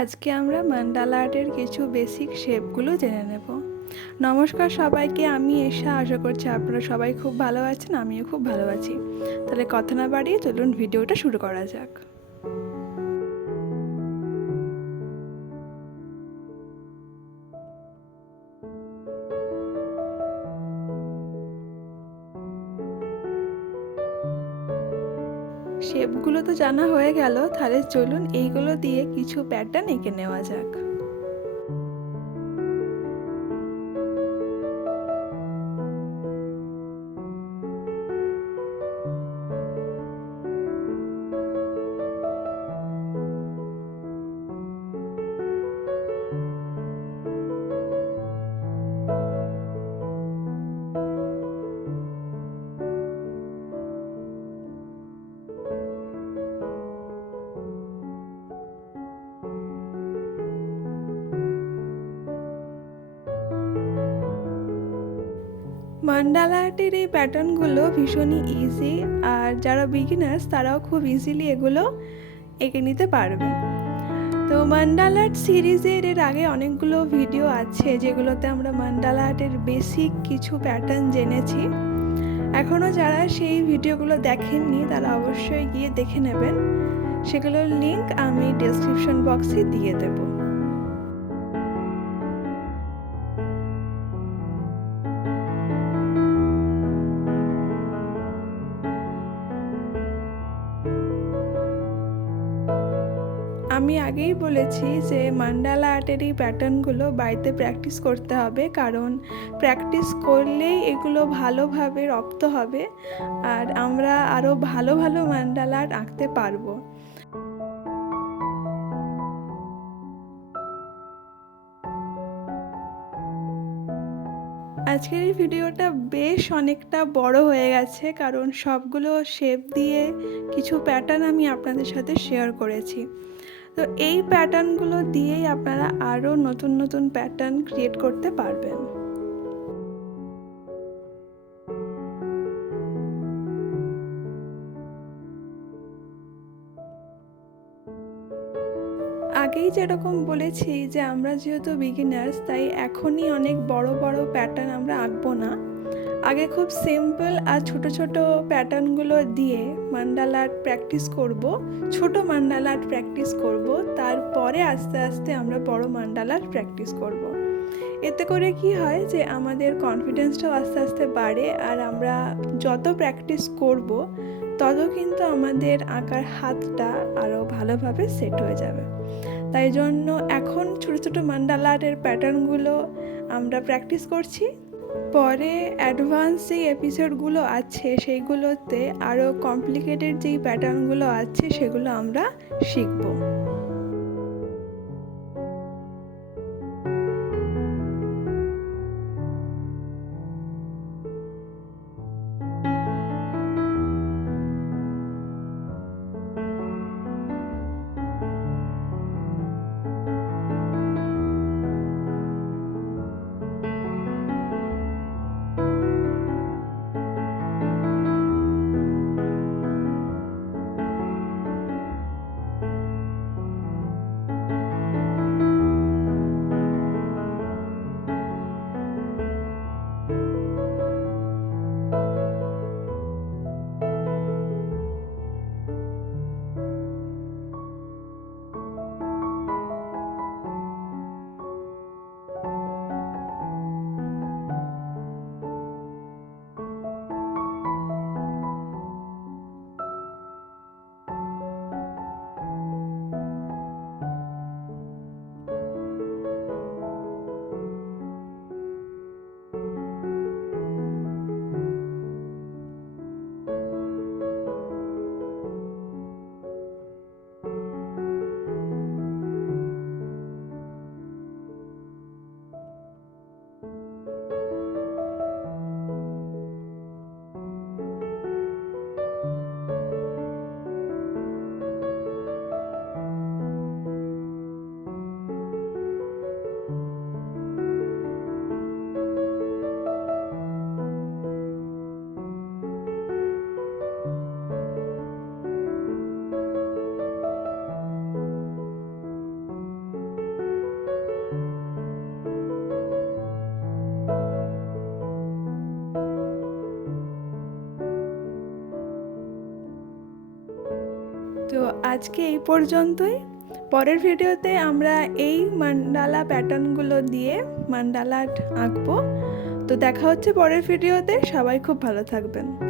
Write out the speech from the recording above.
আজকে আমরা মান্ডালা আর্টের কিছু বেসিক শেপগুলো জেনে নেব। নমস্কার সবাইকে, আমি এশা। আশা করছি আপনারা সবাই খুব ভালো আছেন, আমিও খুব ভালো আছি। তাহলে কথা না বাড়িয়ে চলুন ভিডিওটা শুরু করা যাক। শেপগুলো তো জানা হয়ে গেল, তাহলে চলুন এইগুলো দিয়ে কিছু প্যাটার্ন এঁকে নেওয়া যাক। মান্ডালা আর্টের এই প্যাটার্নগুলো ভীষণই ইজি, আর যারা বিগিনার্স তারাও খুব ইজিলি এগুলো এঁকে নিতে পারবে। তো মান্ডালা আর্ট সিরিজের এর আগে অনেকগুলো ভিডিও আছে যেগুলোতে আমরা মান্ডালা আর্টের বেসিক কিছু প্যাটার্ন জেনেছি। এখনও যারা সেই ভিডিওগুলো দেখেননি তারা অবশ্যই গিয়ে দেখে নেবেন। সেগুলোর লিঙ্ক আমি ডেসক্রিপশন বক্সে দিয়ে দেবো। আমি আগেই বলেছি যে মান্ডালা আর্টের এই প্যাটার্নগুলো বাড়িতে প্র্যাকটিস করতে হবে, কারণ প্র্যাকটিস করলেই এগুলো ভালোভাবে রপ্ত হবে আর আমরা আরও ভালো ভালো মান্ডালা আর্ট আঁকতে পারবো। আজকের এই ভিডিওটা বেশ অনেকটা বড় হয়ে গেছে, কারণ সবগুলো শেপ দিয়ে কিছু প্যাটার্ন আমি আপনাদের সাথে শেয়ার করেছি। তো এই প্যাটার্নগুলো দিয়েই আপনারা আরও নতুন নতুন প্যাটার্ন ক্রিয়েট করতে পারবেন। আগেই যেরকম বলেছি যে আমরা যেহেতু বিগিনার্স, তাই এখনই অনেক বড় বড় প্যাটার্ন আমরা আঁকবো না। আগে খুব সিম্পল আর ছোট ছোট প্যাটার্নগুলো দিয়ে মান্ডালা আর্ট প্র্যাকটিস করব, ছোট মান্ডালা আর্ট প্র্যাকটিস করব, তারপরে আস্তে আস্তে আমরা বড় মান্ডালা আর্ট প্র্যাকটিস করব। এতে করে কি হয় যে আমাদের কনফিডেন্সটাও আস্তে আস্তে বাড়ে, আর আমরা যত প্র্যাকটিস করব তত কিন্তু আমাদের আঁকার হাতটা আরও ভালোভাবে সেট হয়ে যাবে। তাই জন্য এখন ছোটো ছোটো মান্ডালা আর্টের প্যাটার্নগুলো আমরা প্র্যাকটিস করছি। পরে অ্যাডভান্স যেই এপিসোডগুলো আছে সেইগুলোতে আরও কমপ্লিকেটেড যেই প্যাটার্নগুলো আছে সেগুলো আমরা শিখব। আজকে এই পর্যন্তই। পরের ভিডিওতে আমরা এই মান্ডালা প্যাটার্নগুলো দিয়ে মান্ডালা আঁকবো। তো দেখা হচ্ছে পরের ভিডিওতে। সবাই খুব ভালো থাকবেন।